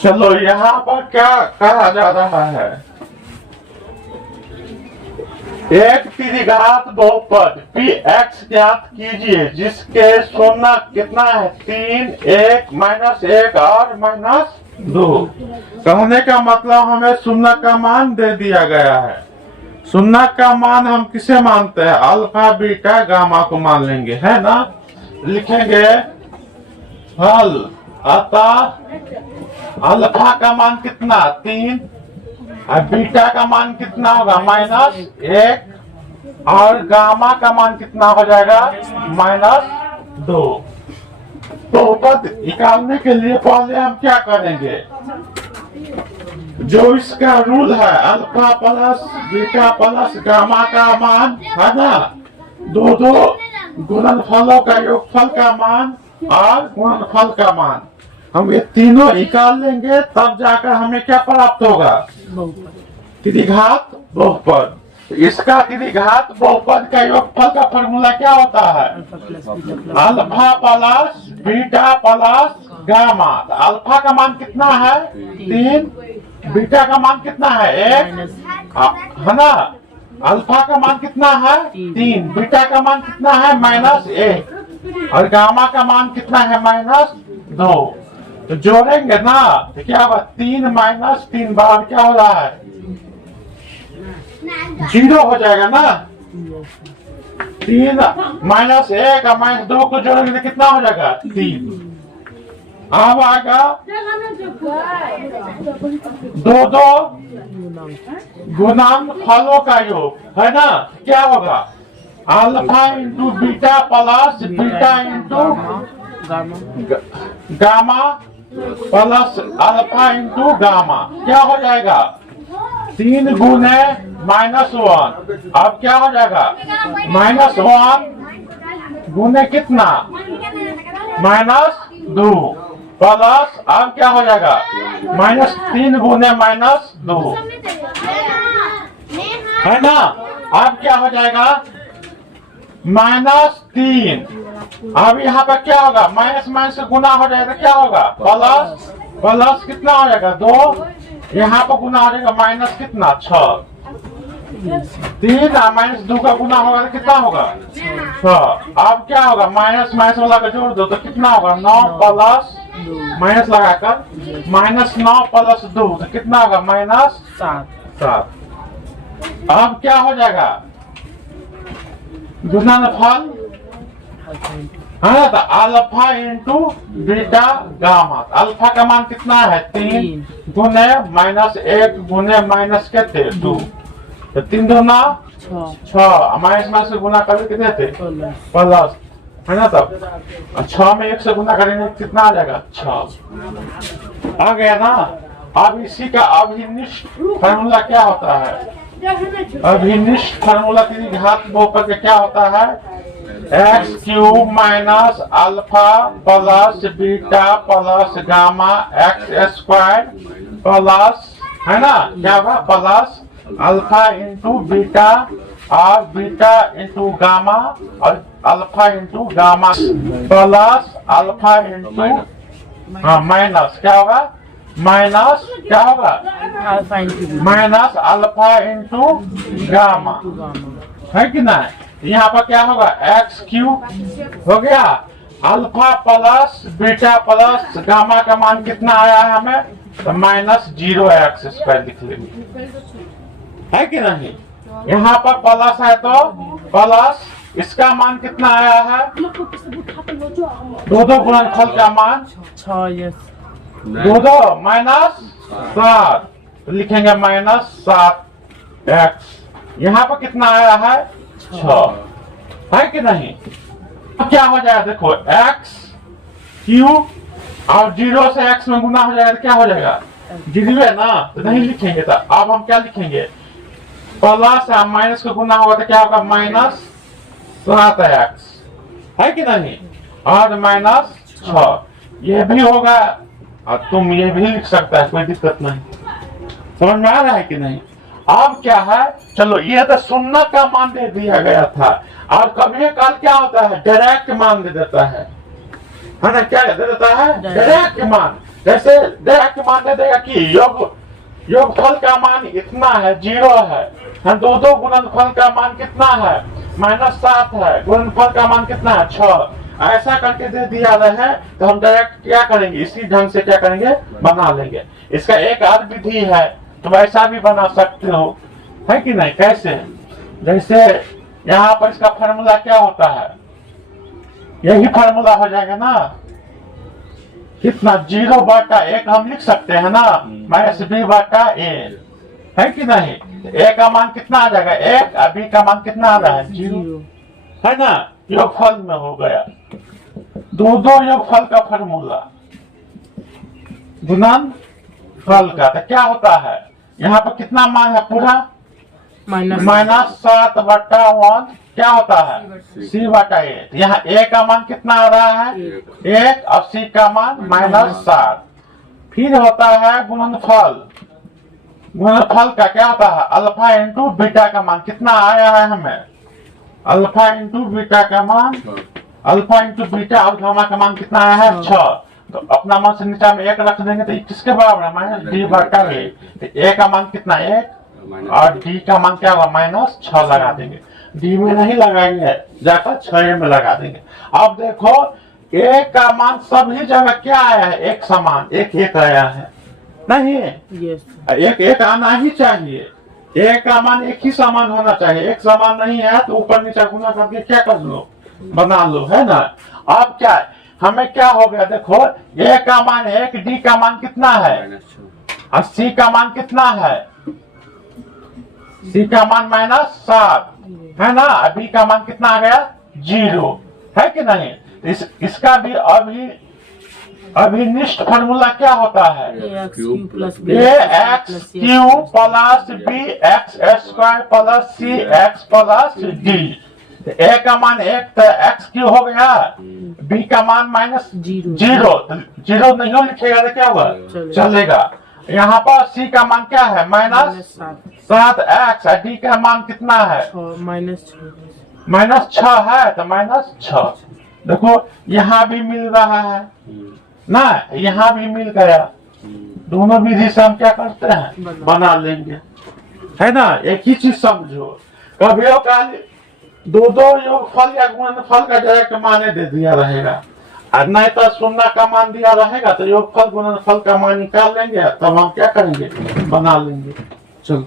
चलो यहाँ पर क्या कहा जा रहा है, एक त्रिघात बहुपद px ज्ञात कीजिए जिसके शून्य कितना है 3, 1, -1 और -2। कहने का मतलब हमें शून्य का मान दे दिया गया है। शून्य का मान हम किसे मानते हैं, अल्फा बीटा गामा को मान लेंगे, है ना। लिखेंगे हल, अतः अल्फा का मान कितना 3 और बीटा का मान कितना होगा -1 और गामा का मान कितना हो जाएगा -2। तो पद निकालने के लिए पहले हम क्या करेंगे, जो इसका रूल है alpha plus beta plus gamma का मान है ना, दो गुणनफलों का योगफल का मान और गुणनफल का मान, हम ये तीनों निकाल लेंगे, तब जाकर हमें क्या प्राप्त होगा, त्रिघात बहुपद। इसका त्रिघात बहुपद का योगफल का फॉर्मूला क्या होता है, alpha plus beta plus gamma. Alpha का मान कितना है 3, बीटा का मान कितना है 1, है ना। अल्फा का मान कितना है 3, बीटा का मान कितना है -1 और गामा का मान कितना है -2। तो जोड़ेंगे ना तो क्या होगा, 3 - 3 बार क्या हो रहा है 0 हो जाएगा ना। 3 -1 और -2 को जोड़ेंगे तो कितना हो जाएगा 3। अब आएगा 2 गुणनफलों का योग, है ना। क्या होगा, alpha into beta plus beta into gamma plus alpha into gamma, क्या हो जाएगा 3 गुने -1। अब क्या हो जाएगा -1 गुने कितना -2 प्लस, अब क्या हो जाएगा -3 गुने -2, है ना। अब क्या हो जाएगा -3। अब यहाँ पर क्या होगा, माइनस से गुना हो जाएगा, क्या होगा प्लस, प्लस कितना हो जाएगा 2, यहाँ पर गुना हो जाएगा माइनस कितना 6, 3 और -2 का गुना होगा तो कितना होगा 6। अब क्या होगा, माइनस वाला का जोड़ दो तो कितना होगा 9 प्लस माइनस लगाकर -9 प्लस 2 तो कितना होगा -7। अब क्या हो जाएगा गुणनफल, है ना। तो alpha into beta gamma, alpha का मान कितना है 3 गुने -1 गुने माइनस कितने 2, तो 3 दूना 6 माइनस से गुना करके कितने थे प्लस, है ना। तब 6 में 1 से गुना करेंगे कितना आ जाएगा 6 आ गया ना। अब इसी का अभिनिष्ट फार्मूला क्या होता है, अभिनिष्ट फार्मूला त्रिघात बहुपद का क्या होता है, x³ minus alpha plus beta plus gamma x² plus, है ना, क्या होगा प्लस अल्फा इंटू बीटा और बीटा इंटू गामा और alpha into gamma plus alpha into minus, क्या होगा माइनस, क्या होगा माइनस अल्फा इंटू गामा, है कि ना। यहाँ पर क्या होगा x³ हो गया, alpha plus beta plus gamma का मान कितना आया है हमें, तो -0x² लिख लेंगे, है कि नहीं। यहाँ पर प्लस है तो प्लस, इसका मान कितना आया है 2 गुणनफल का मान 6, 2 -7 तो लिखेंगे -7x। यहाँ पर कितना आया है 6, है कि नहीं। अब क्या हो जाएगा, देखो x³ और 0 से x में गुना हो जाएगा तो क्या हो जाएगा 0 है ना, तो नहीं लिखेंगे। तो अब हम क्या लिखेंगे, प्लस और माइनस का गुना होगा तो क्या होगा -7x, है कि नहीं, और -6 ये भी होगा, और तुम ये भी लिख सकता है, कोई दिक्कत नहीं। समझ में आ रहा है कि नहीं। अब क्या है, चलो ये तो शून्य का मान दे दिया गया था, और कभी काल क्या होता है डायरेक्ट मान दे देता है, है ना, क्या दे देता है, डायरेक्ट मान। जैसे डायरेक्ट मान दे देगा कि योगफल का मान इतना है, 0 है। दो गुणनफल का मान कितना है, -7 है। गुणनफल का मान कितना है, 6। ऐसा करके दे दिया रहे तो हम डायरेक्ट क्या करेंगे, इसी ढंग से क्या करेंगे, बना लेंगे। इसका एक और विधि है, तुम ऐसा भी बना सकते हो, है कि नहीं। कैसे, जैसे यहाँ पर इसका फार्मूला क्या होता है, यही फार्मूला हो जाएगा ना, कितना 0/1 हम लिख सकते हैं ना, -b/a, है कि नहीं। a का मान कितना आ जाएगा 1, और b का मान कितना आ रहा है 0, है ना। योगफल में हो गया दो योगफल का फार्मूला गुणनफल का। तो क्या होता है, यहाँ पर कितना मान है पूरा, -7/1 क्या होता है, c/8। यहाँ a का मान कितना आ रहा है 1, और c का मान -7। फिर होता है गुणनफल। गुणनफल का क्या होता है, अल्फा इंटू बीटा का मान कितना आया है हमें, अल्फा इंटू बीटा का मान, अल्फा इंटू बीटा और गामा का मान कितना आया है 6। तो अपना मान से नीचे में 1 रख देंगे तो किसके बराबर है, -d/a। तो a का मान कितना 1, और d का मान क्या होगा -6 लगा देंगे। d में नहीं लगाएंगे, जाकर 6 में लगा देंगे। अब देखो a का मान सभी जगह क्या आया है, एक समान, एक आया है नहीं, एक आना ही चाहिए। a का मान एक ही समान होना चाहिए, एक समान नहीं है तो ऊपर नीचे गुना करके क्या कर लो, बना लो, है ना। अब क्या है, हमें क्या हो गया, देखो a का मान 1, d का मान कितना है, और c का मान कितना है, c का मान -7 है ना, b का मान कितना आ गया 0, है कि नहीं। इसका भी अभिनिष्ट फार्मूला क्या होता है, ax cube plus bx² plus cx plus d। a का मान 1 तो x क्यूब हो गया, b का मान -0 नहीं लिखेगा तो क्या हुआ, चलेगा। यहाँ पर c का मान क्या है -7x, और d का मान कितना है -6 है, तो -6। देखो यहाँ भी मिल रहा है ना, यहाँ भी मिल गया। दोनों विधि से हम क्या करते हैं, बना लेंगे, है ना। एक ही चीज समझो, कभी दो योगफल या गुणनफल का डायरेक्ट माने दे दिया रहेगा, और नहीं तो शून्य का मान दिया रहेगा तो योगफल गुणनफल का मान निकाल लेंगे, तब हम क्या करेंगे, बना लेंगे। चलो।